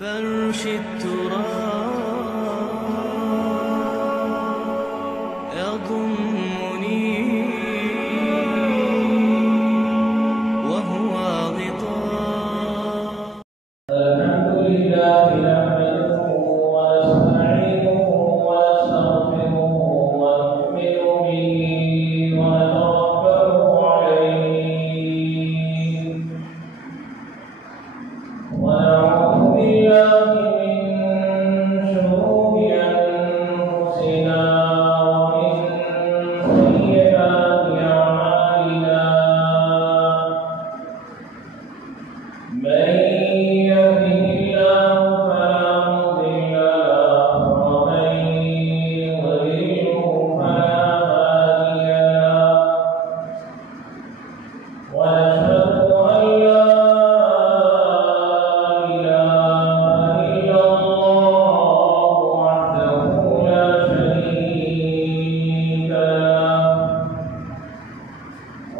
فرش التراب يضمني وهو غطاء. الحمد لله نحمده ونستعينه ونستغفره ونؤمن به ونتوكل عليه ونعوذ بالله من شرور أنفسنا ومن سيئات أعمالنا. من يهده الله فلا مضل له ومن يضلله فلا هادي له. ونشهد أن لا إله إلا الله وحده لا شريك له.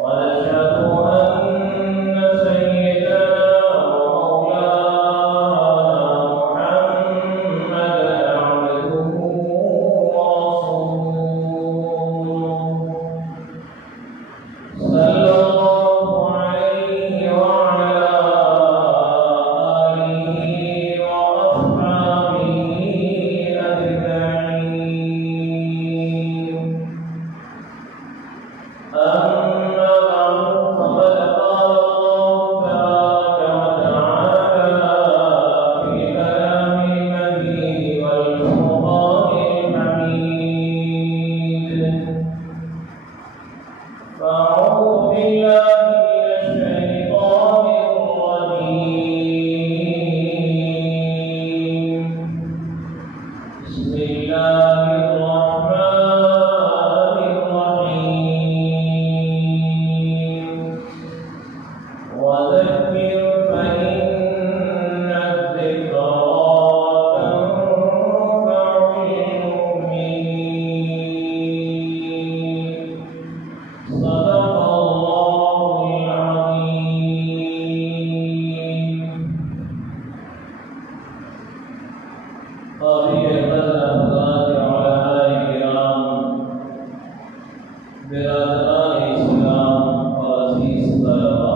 ونشهد أن سيدنا ومولانا محمدا عبده ورسوله صلى الله عليه وعلى آله وأصحابه أجمعين. أما بعد فقد قال الله تبارك وتعالى في كلامه المجيد والفرقان الحميد. فأعوذ بالله من الشيطان الرجيم. بسم الله الرحمن الرحيم. وذكر فإن الذكرى تنفع المؤمنين. صدق الله العظيم. قاضي الحضرات علماء الكرام برادران الإسلام وعزيز الطلبة،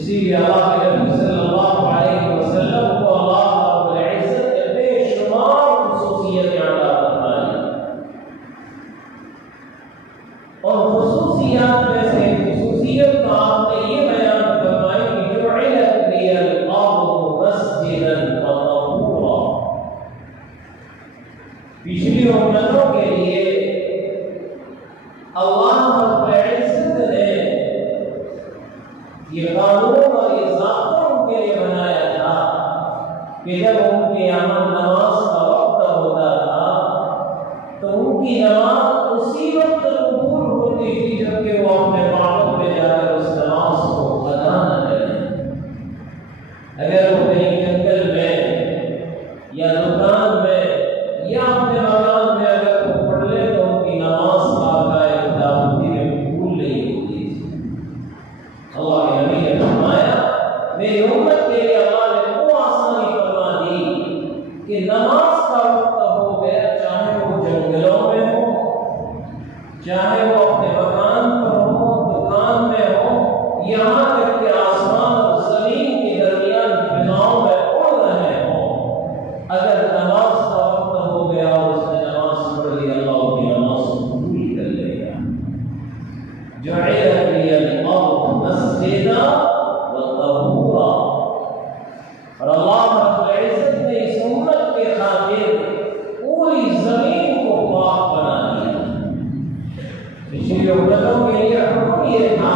اسی لیے اللہ کے نبی صلی اللہ علیہ وسلم کو اللہ رب العزت نے بے شمار خصوصیتیں عطا فرمائی، اور خصوصیات میں سے خصوصیت کا آپ نے یہ بیان فرمائی کہ جعلت لی الارض مسجدا وطہورا، پچھلی امتوں کے لیے اللہ رب العزت نے یہ قانون اور یہ ضابطہ ان کے لیے بنایا تھا کہ جب ان کے یہاں نماز کا وقت ہوتا تھا تو ان کی نماز اسی وقت قبول ہوتی تھی جبکہ وہ اپنے باغوں میں جا کر اس نماز کو ادا نہ کریں۔ اگر وہ کہیں جنگل میں یا دکان میں یا اپنے باغان میں اگر وہ پڑھ لے تو ان کی نماز باقاعدہ خداوندی میں قبول نہیں ہوتی تھی۔ اللہ کے نبی نے فرمایا میری امت کے لیے اللہ نے وہ آسانی فرما دی کہ نماز کا وقت ہو گیا، چاہے وہ جنگلوں میں ہو، چاہے وہ اپنے مکان پر ہو، دکان میں ہو، یہاں تک کہ آسمان اور زمین کے درمیان فضاؤں میں اڑ رہے ہوں، اگر نماز کا وقت ہو گیا اور اس نے نماز پڑھ لی اللہ اس کی نماز کو قبول کر لے گا۔ جعلت لی الارض مسجدا وطہورا، اور اللہ رب العزت نے اس امت کے خاطر پوری زمین کو پاک بنا دیا۔ پچھلی امتوں کے لیے حکم یہ تھا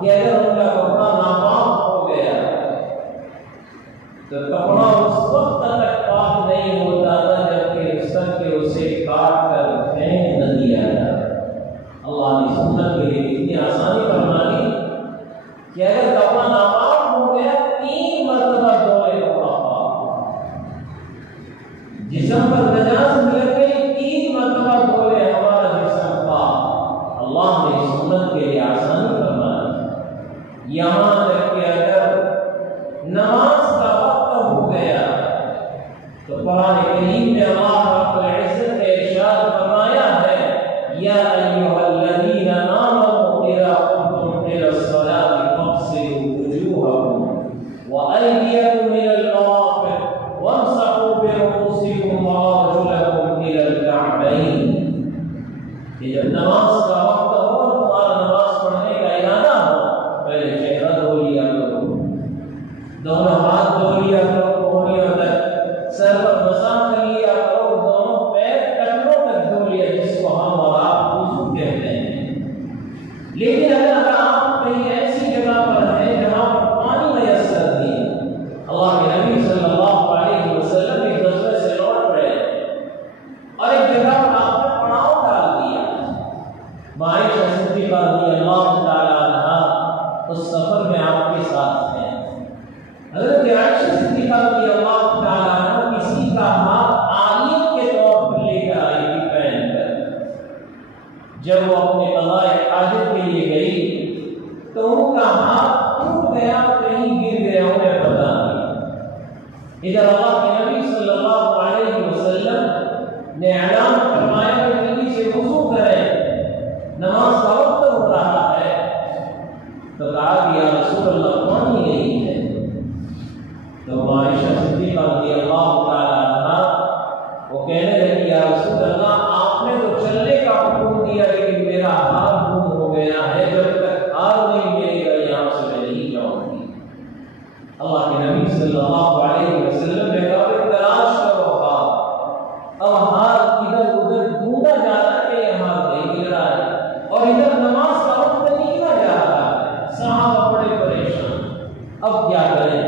کہ اگر ان کا کپڑا ناپاک ہو گیا تو کپڑا اس وقت تک پاک نہیں ہوتا تھا جبکہ اس تک کہ اسے کاٹ کر پھینک نہ دیا جائے۔ اللہ نے سنت کے لیے اتنی آسانی فرما دی کہ اگر کپڑا ناپاک ہو گیا 3 مرتبہ دھوئے کپڑا پاک، جسم پر نجاست مل گئی 3 مرتبہ دھوئے ہمارا جسم پاک۔ اللہ نے سنت کے لیے آسانی فرما دی، یہاں تک کہ اگر نماز کا وقت ہو گیا تو قرآن کریم میں اللہ رب العزت نے ارشاد فرمایا ہے یا ایھا الذین آمنوا اذا قمتم الی الصلاۃ فاغسلوا وجوہکم وایدیکم الی المرافق وامسحوا برؤوسکم وارجلکم الی الکعبین، کہ جب نماز کا وقت ہو اور تمہارا نماز پڑھنے کا ارادہ ہو پہلے چہرہ دھو لیا کرو، دونوں ہاتھ دھو لیا کرو کوہنیوں تک، سر پر مسح کر لیا کرو، دونوں پیر ٹخنوں تک دھو لیا جس کو ہم اور آپ وضو کہتے ہیں۔ لیکن اگر آپ کہیں ایسی جگہ پر ہیں جہاں پر پانی میسر نہیں، اللہ کے نبی صلی اللہ علیہ وسلم ایک غزوے سے لوٹ پڑے اور ایک جگہ پر آپ نے پڑاؤ ڈال دیا، عائشہ صدیقہ رضی اللہ تعالی عنہا اس سفر میں آپ کے ساتھ ہیں۔ حضرت عائشہ صدیقہ رضی اللہ تعالی عنہ کسی کا ہاتھ عالیت کے طور پر لے کر آئی تھی پہن کر، جب وہ اپنے قضاء حاجت کے لیے گئی تو ان کا ہاتھ ٹوٹ گیا، کہیں گر گیا، انہیں پتہ نہیں۔ ادھر اللہ کے نبی صلی اللہ علیہ وسلم نے اعلان فرمایا کہ جلدی سے وضو کریں، نماز کا وقت ہو رہا ہے، تو کہا کہ یا رسول اللہ پانی نہیں ہے، تو عائشہ صدیقہ رضی اللہ تعالی عنہا وہ کہنے لگی یا رسول اللہ آپ نے تو چلنے کا حکم دیا لیکن میرا ہاتھ گم ہو گیا ہے، جب تک ہاتھ نہیں ملے گا یہاں سے میں نہیں جاؤں گی۔ اللہ کے نبی صلی اللہ علیہ وسلم نے کہا کہ تلاش کرو ہاتھ، اب ہاتھ ادھر ادھر ڈھونڈا جا رہا ہے کہ یہ ہاتھ نہیں مل رہا ہے، اور ادھر نماز کا وقت نکلا جا رہا ہے، صحابہ بڑے پریشان، اب کیا کریں،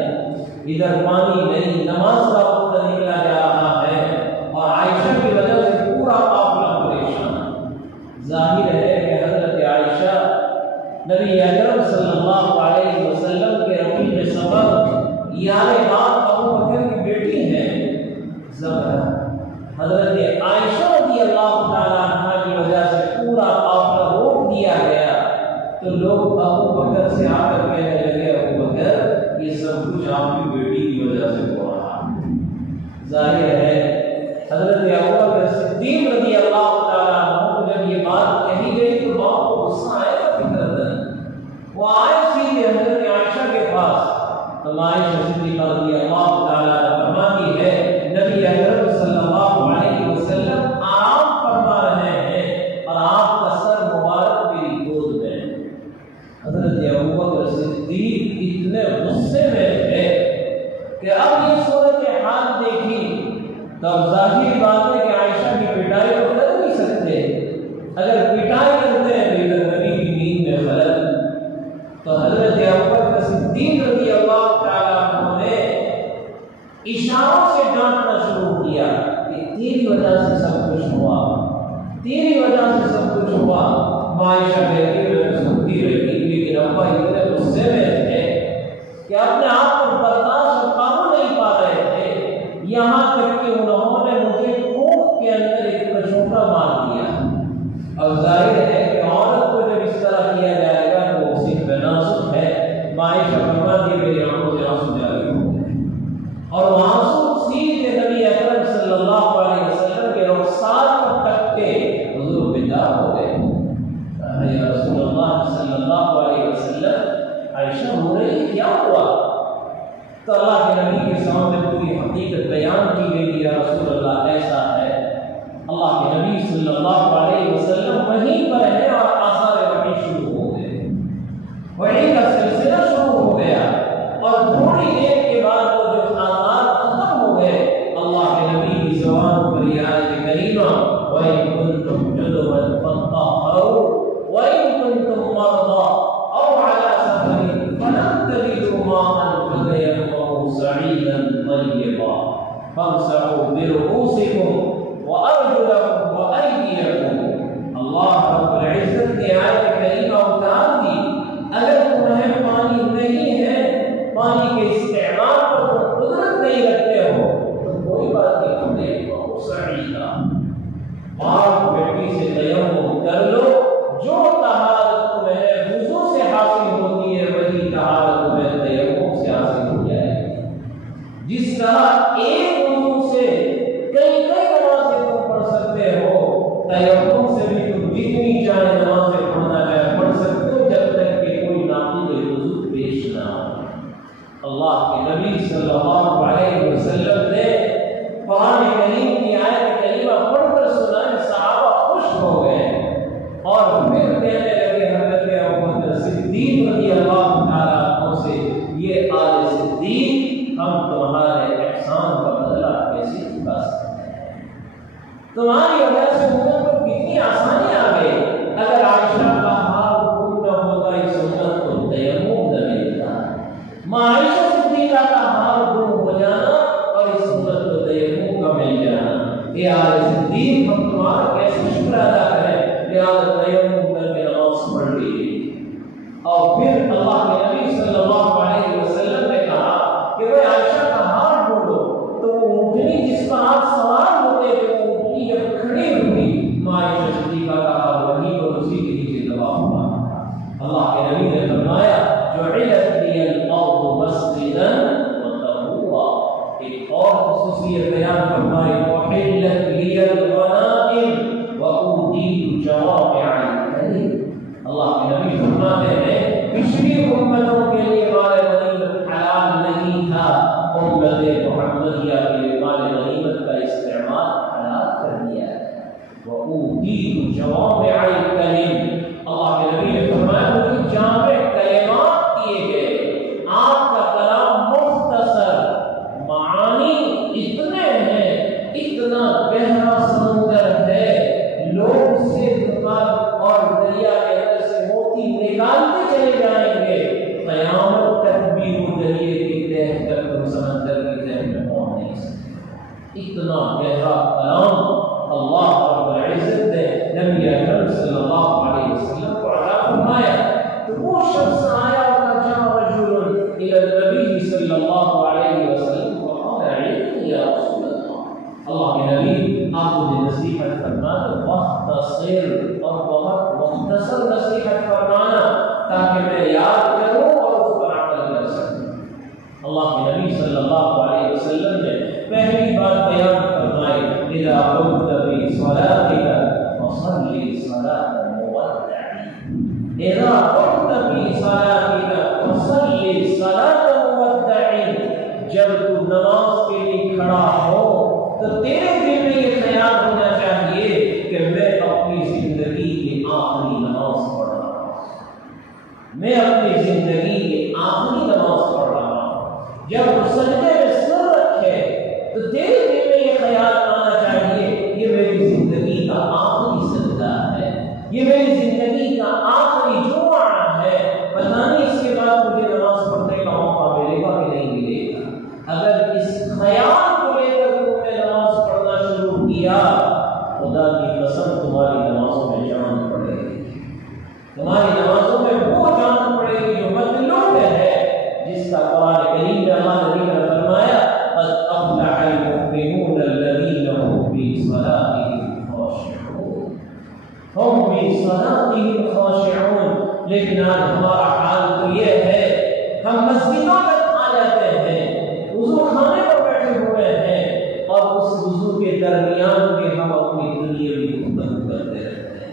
ادھر پانی نہیں، نماز کا وقت نکلا جا رہا ہے، اور عائشہ کی وجہ سے پورا قافلہ پریشان۔ ظاہر ہے کہ حضرت عائشہ نبی اکرم صلی اللہ علیہ وسلم کے رفیق سفر یار بات ابو بکر کی بیٹی ہیں زہرا، حضرت عائشہ رضی اللہ تعالی عنہا کی وجہ سے پورا قافلہ روک دیا گیا، تو لوگ ابو بکر سے آ کر کہنے لگے ابو بکر یہ سب کچھ آپ کی بیٹی کی وجہ سے ہو رہا ہے۔ ظاہر ہے حضرت ابوبکر صدیق رضی اللہ تعالی عنہ کو جب یہ بات کہی گئی تو باپ کو غصہ آیا، فکر نہیں، وہ آئے سیدھے حضرت عائشہ کے عائشہ کہتی میں سنتی رہی لیکن ابا اتنے غصے میں تھے کہ اپنے آپ کو برداشت اور قابو نہیں پا رہے تھے، یہاں تک کہ انہوں نے مجھے کوٹ کے اندر ایک کچوٹا مار دیا۔ اور ظاہر ہے کہ عورت کو جب اس طرح کیا جائے گا تو اسی پہ نازک ہے۔ عائشہ فرماتی میری آنکھوں سے آنسو جاری ہو گئے اور وہ آنسو سیدھے نبی اکرم صلی اللہ علیہ وسلم کے رخسار پر تک کے حضور بیدار ہو گئے۔ یا رسول اللہ صلی اللہ علیہ وسلم عائشہ ہو رہی کیا ہوا؟ تو اللہ کے نبی کے سامنے پوری حقیقت بیان کی گئی۔ یا رسول اللہ ایسا ہے، اللہ کے نبی صلی اللہ علیہ وسلم وہیں پر ہے اور آثار وحی شروع ہو گئے، وحی کا سلسلہ شروع ہو گیا اور تھوڑی دیر کے بعد وہ جو آثار ختم ہو گئے، اللہ کے نبی کی زبان پر یہ آیت کریمہ وَإِن كُنتُمْ جُنُبًا فَاطَّهَّرُوا وَإِن كُنتُم مَّرْضَىٰ أَوْ عَلَىٰ سَفَرٍ فَلَمْ تَجِدُوا مَاءً فَتَيَمَّمُوا صَعِيدًا طَيِّبًا فَامْسَحُوا بِرُءُوسِكُمْ وَأَرْجُلَكُمْ وَأَيْدِيَكُمْ۔ اللہ رب العزت نے آیت کریمہ اتار دی، اگر تمہیں پانی نہیں ہے، پانی کے استعمال پر تم قدرت نہیں رکھتے ہو تو کوئی بات نہیں، تم دیکھو صعیدا، پاک مٹی سے تیمم کر لو، جو طہارت تمہیں وضو سے حاصل ہوتی ہے وہی طہارت تمہیں تیمم سے حاصل ہو جائے گی۔ جس طرح ایک وضو سے کئی نمازیں تم پڑھ سکتے ہو، تیمم سے بھی تم جتنی چاہے نمازیں پڑھنا چاہے پڑھ سکتے ہو جب تک کہ کوئی ناقض وضو پیش نہ ہو۔ اللہ کے نبی صلی اللہ علیہ وسلم نے قرآن کریم کی آیت کریمہ پڑھ کر سنائے، صحابہ خوش ہو گئے اور پھر کہنے لگے حضرت ابوبکر صدیق رضی اللہ تعالیٰ عنہ سے، یہ آل صدیق ہم تمہارے احسان کا بدلہ کیسے چکا سکتے ہیں؟ تمہاری وجہ سے امت کو کتنی آسانی آ گئی۔ اگر عائشہ کا حال خون نہ ہوتا اس امت کو تیمم نہ ملتا، عائشہ صدیقہ کا حال گم ہو جانا اور اس امت کو تیمم کا مل جانا۔ اے آل صدیق ہم تمہارا کیسے شکر ادا کریں، لہٰذا تیمم کر کے نماز پڑھ لیجیے۔ اور پھر اللہ کے نبی صلی اللہ علیہ وسلم نے کہا کہ وہ عائشہ کا ہاتھ ڈھونڈو، تو وہ اونٹنی جس پر آپ سوار ہوتے تھے وہ اونٹنی جب کھڑی ہوئی، عائشہ صدیقہ کا ہاتھ وہیں پر اسی کے نیچے دبا ہوا۔ اللہ کے نبی نے فرمایا جعلت لی الارض مسجدا وطہورا، ایک اور خصوصیت بیان فرمائی احلت لی الغنائم واوتیت جوامع الکلم۔ اللہ کے نبی فرماتے ہیں پچھلی امتوں کے لیے مال غنیمت حلال نہیں تھا، امت محمدیہ کے لیے مال غنیمت کا استعمال حلال کر دیا ہے۔ وَأُوتِيتُ جَوَامِعَ الْكَلِمِ، اللہ کے نبی نے فرمایا مجھے جامع کلمات دیے گئے، آپ کا کلام مختصر، معانی اتنے ہیں، اتنا گہرا سمندر ہے، لوگ اس سے اور دریا کے اندر سے موتی نکالتے چلے جائیں گے، قیامت تک بھی وہ دریا کی تہ تک تم سمندر کی تہ میں پہنچ نہیں سکتے۔ اتنا گہرا کلام اللہ رب العزت نے نبی اکرم صلی اللہ علیہ وسلم کو عطا فرمایا۔ تو وہ شخص آیا وجاء رجل الى النبی صلی اللہ علیہ وسلم وقال علمنی یا رسول اللہ، اللہ کے نبی آپ مجھے نصیحت فرمانا، مختصر اور بہت مختصر نصیحت فرمانا تاکہ میں یاد کروں اور اس پر عمل کر سکوں۔ اللہ کے نبی صلی اللہ علیہ وسلم نے پہلی بات بیان فرمائی اذا قمت فی صلاتک فصلی صلاة مودع، اذا قمت فی صلاتک فصلی صلاة مودع، جب تو نماز کے لیے کھڑا ہو تو تیرے دل میں یہ خیال ہونا چاہیے کہ میں اپنی زندگی کی آخری نماز پڑھ رہا ہوں، میں اپنی زندگی کی آخری نماز پڑھ رہا ہوں۔ جب سجدے میں سر رکھے تو تیرے دل میں یہ خیال آنا چاہیے یہ میری زندگی کا آخری سجدہ ہے، یہ میری زندگی کا آخری جمعہ ہے، پتہ نہیں اس کے بعد مجھے نماز پڑھنے کا موقع ملے گا کہ نہیں ملے گا۔ اگر اس خیال کو لے کر تم نے نماز پڑھنا شروع کیا، خدا کی قسم تمہاری نمازوں میں جان پڑے گی۔ تمہاری نمازوں میں وہ جان پڑے گی جو مطلوب ہے، جس کا قرآن کریم میں اللہ نے فرمایا قد افلح المؤمنون الذین هم فی صلاتهم خاشعون، ہم فی صلاتهم خاشعون۔ لیکن آج ہمارا حال تو یہ ہے، ہم مسجدوں تک آ جاتے ہیں، وضو خانے پر بیٹھے ہوئے ہیں، اور اس وضو کے درمیان میں ہم اپنی دنیاوی گفتگو کرتے رہتے ہیں۔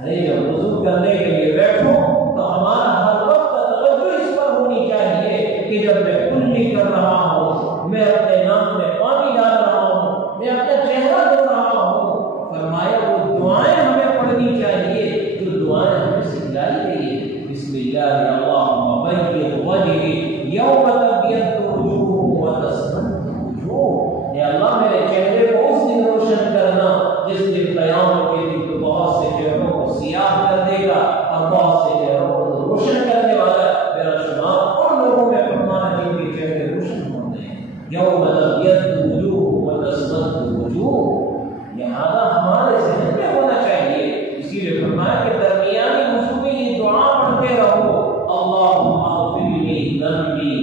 ارے جب وضو کرنے کے لیے بیٹھو تو ہمارا ہر وقت توجہ اس پر ہونی چاہیے کہ جب میں کلی کر رہا ہوں، میں اپنے ناک میں پانی ڈال رہا ہوں، میں اپنا چہرہ دھو رہا ہوں، فرمایا وہ دعائیں ہمیں پڑھنی چاہیے جو دعائیں ہمیں سکھلائی گئی ہیں۔ بسم اللہ اللہم بیض وجہی یوم تبیض وجوہ وتسود وجوہ، اے اللہ میرے چہرے کو اس دن روشن کرنا جس دن قیامت کے دن تو بہت سے چہروں کو سیاہ کر دے گا اور بہت سے چہروں کو روشن کرنے والا میرا شمار ان لوگوں میں فرمانا جن کے چہرے روشن ہوتے ہیں، یوم تبیض وجوہ وتسود وجوہ۔ لہذا ہمارے ذہن میں ہونا چاہیے، اسی لیے فرمایا کہ درمیانی وضو میں یہ دعا پڑھتے رہو، اللہم اغفر لی ذنبی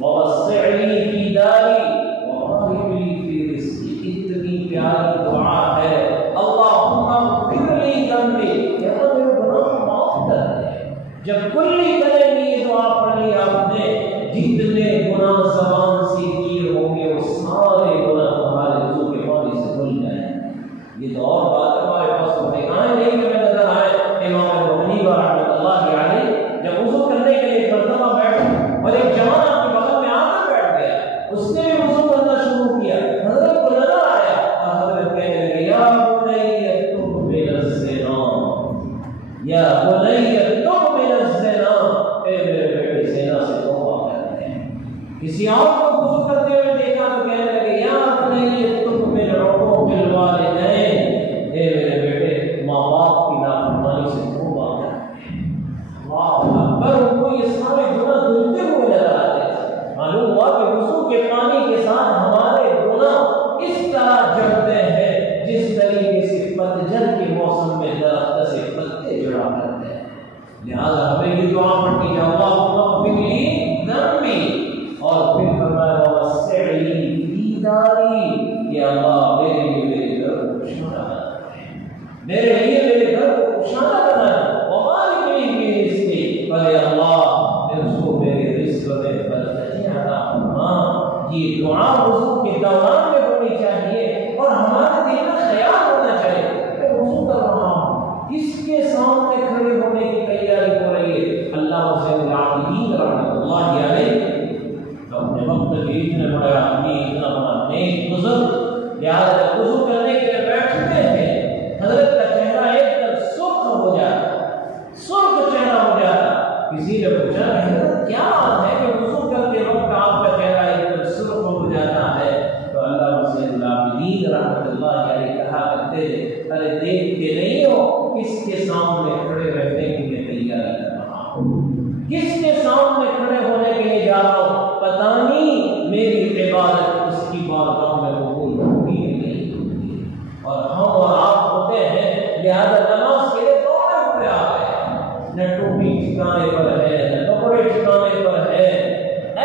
ووسع لی فی داری وبارک لی فی رزقی۔ اتنی پیاری دعا ہے، اللہم اغفر لی ذنبی، کہ اللہ میرے گناہ معاف کر دے۔ جب کلی کریں گے یہ دعا پڑھی آپ نے، جتنے گناہ زبان سے کیے ہوں گے وہ سارے گناہ ہمارے وضو کے پانی سے دھل جائیں۔ یہ تو اور بات ہمارے پاس آئے نہیں کہ میں نظر آئے امام ابو حنیفہ رحمۃ اللہ علیہ جب وضو کرنے کے لیے مرتبہ بیٹھے اور ایک جوان آپ کے بغل میں آ کر بیٹھ گیا، اس نے بھی وضو کرنا شروع کیا، حضرت کو نظر آیا اور حضرت کہنے لگے یا بنی تب من الزنا، یا بنی تب من الزنا، اے میرے بیٹے زنا سے توبہ کر لے۔ کسی اور کو وضو کرتے ہوئے دیکھا تو کہنے لگے یا بنی تب من عقوق الوالدین، اے میرے بیٹے ماں باپ کی نافرمانی سے توبہ کر لے۔ اللہ اکبر، ان کو یہ سارے گناہ دھلتے ہوئے نظر آتے تھے۔ معلوم ہوا کہ وضو کے پانی کے ساتھ ہمارے گناہ اس طرح جڑتے ہیں جس طریقے سے پتجھڑ کے موسم میں درخت سے پتے جڑا کرتے ہیں۔ لہذا ہمیں یہ دعا پڑھنی ہے، اللہم اغفر لی ذنبی، اور پھر فرمایا ووسع لی فی داری، کہ اللہ میرے لیے میرے گھر کو کشادہ بنا دے، میرے لیے میرے گھر کو کشادہ بنا دے، وبارک لی فی رزقی، اے اللہ اس کو میرے رزق میں برکتیں عطا فرما۔ یہ دعا وضو کے دوران میں ہونی چاہیے اور ہمارے دل میں خیال ہونا چاہیے کہ وضو کر رہا ہوں، اس کے سامنے کھڑے ہونے کی تیاری ہو رہی ہے۔ اللہ حسین العابدین رحمۃ اللہ علیہ اپنے وقت کے اتنے بڑے آدمی، اتنا بڑا نیک بزرگ، لہٰذا وضو کرنے کے لیے بیٹھتے ہیں، حضرت کا چہرہ ایک دم سرخ ہو جاتا، سرخ چہرہ ہو جاتا۔ کسی نے پوچھا حضرت کیا بات ہے کہ وضو کرتے وقت آپ کا چہرہ ایک دم سرخ ہو جاتا ہے؟ تو اللہ حسین العابدین رحمۃ اللہ علیہ کہا کرتے ہیں ارے دیکھتے نہیں ہو کس کے سامنے کھڑے رہنے کے لیے تیاری کر رہا ہوں، کس کے سامنے کھڑے ہونے کے لیے جا رہا ہوں، پتہ نہیں میری عبادت اس کی بارگاہ میں قبول ہوگی یا نہیں ہوگی۔ اور ہم اور آپ ہوتے ہیں، لہذا نماز کے لیے دوڑے ہوئے آ گئے، نہ ٹوپی ٹھکانے پر ہے نہ کپڑے ٹھکانے پر ہے،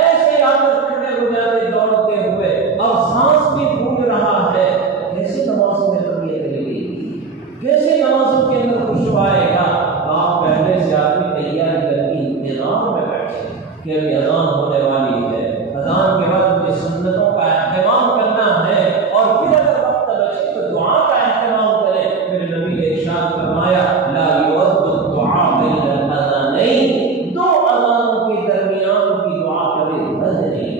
ایسے آ کر کھڑے ہو جاتے دوڑتے ہوئے، اور سانس بھی پھول رہا ہے۔ کیسے نماز میں طبیعت لگے گی، کیسے نمازوں کے اندر خوشبو آئے گا؟ آپ پہلے سے آدمی تیاری کر کے انتظام میں بیٹھے کہ ابھی اذان ہونے والی ہے، اذان کے بعد مجھے سنتوں کا اہتمام کرنا ہے، اور پھر اگر وقت بچے تو دعا کا اہتمام کریں۔ میرے نبی نے ارشاد فرمایا لا یرد الدعاء بین الاذانین، دو اذانوں کے درمیان کی دعا کبھی رد نہیں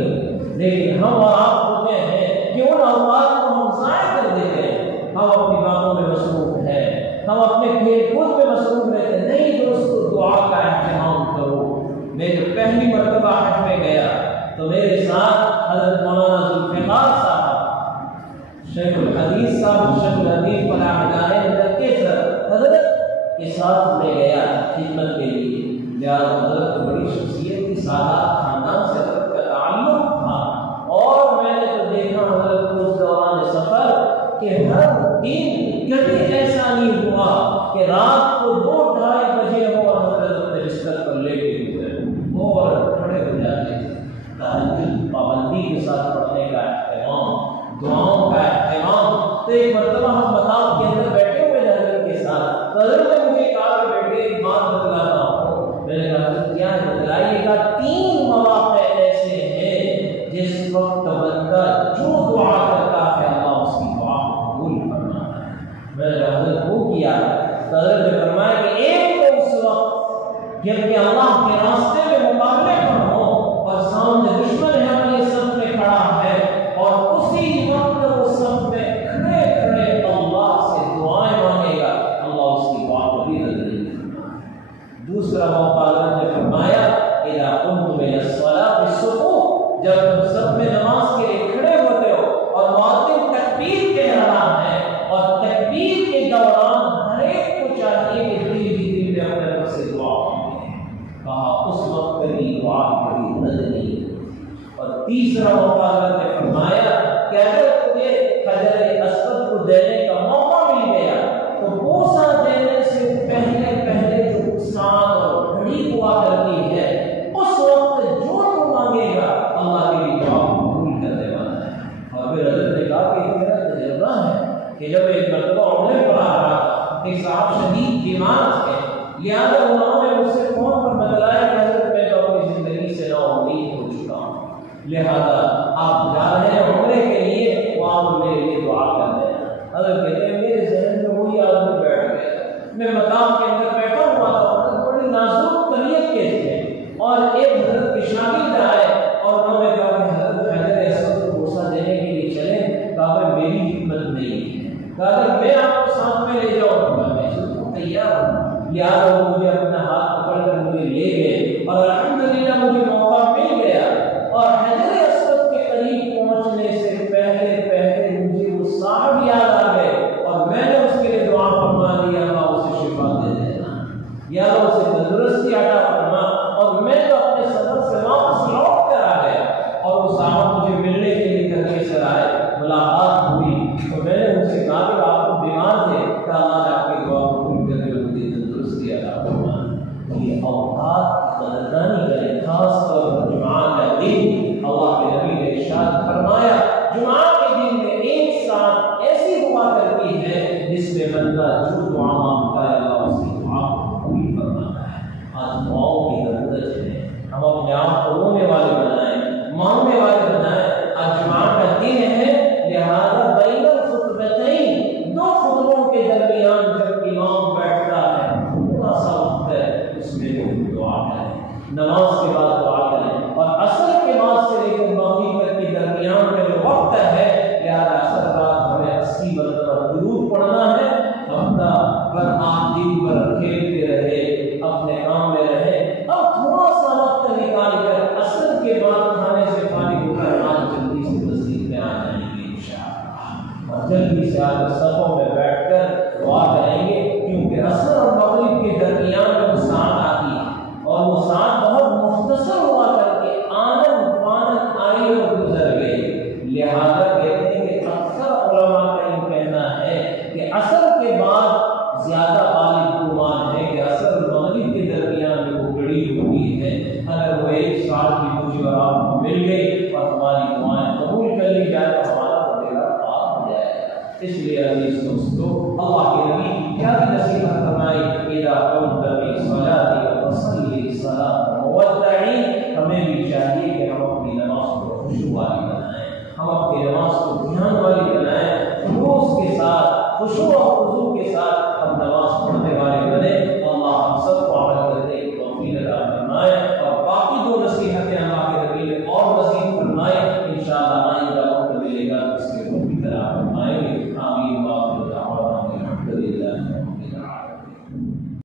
ہوتی، لیکن ہم اور آپ ہوتے ہیں کہ ان اوقات کو ہم ضائع کر دیتے ہیں، ہم اپنی باتوں میں مصروف ہیں، ہم اپنے کھیل کود میں مصروف رہتے ہیں۔ نہیں دوستو، دعا کا اہتمام کرو۔ میں جب پہلی مرتبہ حج میں گیا تو میرے ساتھ حضرت مولانا ذوالفقار صاحب، شیخ الحدیث صاحب، شیخ الحدیث فلاح سر حضرت کے ساتھ میں گیا خدمت کے لیے۔ لہٰذا حضرت بڑی شخصیت کی، سادات خاندان سے حضرت کا تعلق تھا، اور میں نے تو دیکھا حضرت کو اس دوران سفر کہ ہر دن کبھی ایسا نہیں ہوا کہ رات رات کو 2-2:30 بجے ہو اور حضرت اپنے بستر پر لیٹے ہوئے اور کھڑے ہو جاتے ہیں۔ تہجد پابندی کے ساتھ پڑھنے کا اہتمام، دعاؤں کا اہتمام۔ تو ایک مرتبہ ہم مقام کے اندر بیٹھے ہوئے حضرت کے ساتھ، تو حضرت نے مجھے کہا کہ بیٹے ایک بات بتلاتا ہوں۔ میں نے کہا حضرت کیا ہے بتلائیے گا۔ 3 مواقع ایسے ہیں جس وقت بندہ جو دعا کرتا ہے اللہ اس کی دعا کو قبول فرماتا ہے۔ میں نے حضرت وہ کیا، تو حضرت نے فرمایا کہ ایک تو اس وقت جبکہ اللہ کے راستے میں مقابلے پر ہو اور سامنے دشمن ہے اور یہ صف میں کھڑا ہے، اور اسی وقت وہ صف میں کھڑے کھڑے اللہ سے دعائیں مانگے گا، اللہ اس کی دعا کو بھی رد نہیں کرتا۔ دوسرا موقع اللہ نے فرمایا اذا قمتم الى الصلاة بالصفوف، جب تم صف میں نماز کے لیے کھڑے ہوتے ہو اور مؤذن تکبیر کہہ رہا ہے، اور تکبیر کے دوران ہر ایک کو چاہیے کہ دل میں اپنے رب سے دعا مانگے، کہا اس وقت بھی دعا کبھی رد نہیں۔ اور تیسرا موقع اللہ نے فرمایا کہ اگر تمہیں حجر اسود کو دینے کا موقع مل گیا تو بوسہ دینے سے پہلے پہلے جو سانس اور گھڑی ہوا کرتی ہے، اس وقت جو تم مانگے گا اللہ کے لیے دعا قبول کرنے والا ہے۔ اور پھر حضرت نے کہا کہ میرا تجربہ ہے کہ جب ایک مرتبہ عمرے پر آ رہا تھا، ایک صاحب شدید بیمار تھے، لہٰذا انہوں نے مجھ سے فون پر بتلایا کہ حضرت میں تو اپنی زندگی سے نا امید ہو چکا ہوں، لہذا آپ جا رہے ہیں عمرے کے لیے، وہ آپ میرے لیے دعا کر رہے ہیں۔ حضرت کہتے ہیں میرے ذہن میں وہی آدمی بیٹھ گیا، میں مقام کے اندر بیٹھا ہوا تھا، بڑی نازک طبیعت کے تھے، اور ایک حضرت کے شاگرد آئے اور انہوں نے کہا کہ حضرت حجر اسود کو بوسہ دینے کے لیے چلیں، کہا میری ہمت نہیں ہے، کہا میں آپ کو ساتھ میں لے جاؤں گا، میں تیار ہوں۔ لہٰذا وہ مجھے اپنا ہاتھ پکڑ کر مجھے لے گئے اور الحمدللہ مجھے موقع مل گیا، اور حجر اسود کے قریب پہنچنے سے پہلے پہلے مجھے وہ صاحب یاد آ گئے، اور میں نے اس کے لیے دعا فرما دی اللہ اسے شفا دے دینا، یا اللہ اسے تندرستی عطا فرما، اور میں تو اپنے سفر سے واپس لوٹ کر آ گیا، اور وہ صاحب مجھے ملنے کے لیے گھر سے آئے، ملاقات ہوئی، تو میں نے ان سے کہا کہ آپ کو بیمار تھے، کہ اللہ نے آپ کی دعا قبول کر کے مجھے تندرستی عطا فرما۔ یہ اوقات کی قدردانی کریں، خاص طور پر جمعہ کا دن۔ اللہ کے نبی نے ارشاد فرمایا جمعہ کے دن میں 1 ساعت ایسی ہوا کرتی ہے جس میں بندہ جو دعا مانگتا ہے اللہ اس کی دعا کو قبول فرماتا ہے۔ آج دعاؤں کی ضرورت ہے، ہم اپنے آپ کو رونے والے بنائیں، مانگنے والے بنائیں۔ آج جمعہ کا دن ہے، لہذا بین الخطبتین، 2 خطبوں کے درمیان جب امام بیٹھتا ہے تھوڑا سا وقت ہے، اس میں دعا کریں، نماز کے بعد دعا کریں، اور عصر کے بعد سے لے کر مغرب تک کے درمیان میں جو وقت ہے، لہذا عصر رات ہمیں 80 مرتبہ درود پڑھنا ہے۔ ہفتہ بھر آپ دن بھر کھیلتے رہے، اپنے کام میں رہے، اب تھوڑا سا وقت نکال کر عصر کے بعد کھانے سے فارغ ہو کر آج جلدی سے مسجد میں آ جائیں گے انشاءاللہ، اور جلدی سے آ کر صفوں میں بیٹھ کر دعا کریں گے، کیونکہ عصر اور مغرب کے درمیان میں وہ ساعت آتی ہے، اور وہ ساعت بہت مختصر ہوا کر کے آنن فانن آئی اور گزر گئی۔ لہذا کہتے ہیں کہ اکثر علماء کا یہ کہنا ہے کہ عصر کے بعد زیادہ غالب گمان ہے کہ عصر اور مغرب کے درمیان میں وہ گھڑی ہوئی ہے، اگر وہ 1 سال کی مجھے اور آپ کو مل گئی اور ہماری دعائیں قبول کر لی جائے تو ہمارا وغیرہ پاک ہو جائے گا۔ اس لیے عزیز دوستو، اللہ کے نبی کی کیا بھی نصیحت فرمائی، اذا قمت فی الصلاۃ فصلی صلاۃ مودعین۔ ہمیں بھی چاہیے کہ ہم اپنی نماز کو خشوع والی بنائیں، ہم اپنی نماز کو دھیان والی بنائیں، خلوص کے ساتھ، خشوع و خضوع کے ساتھ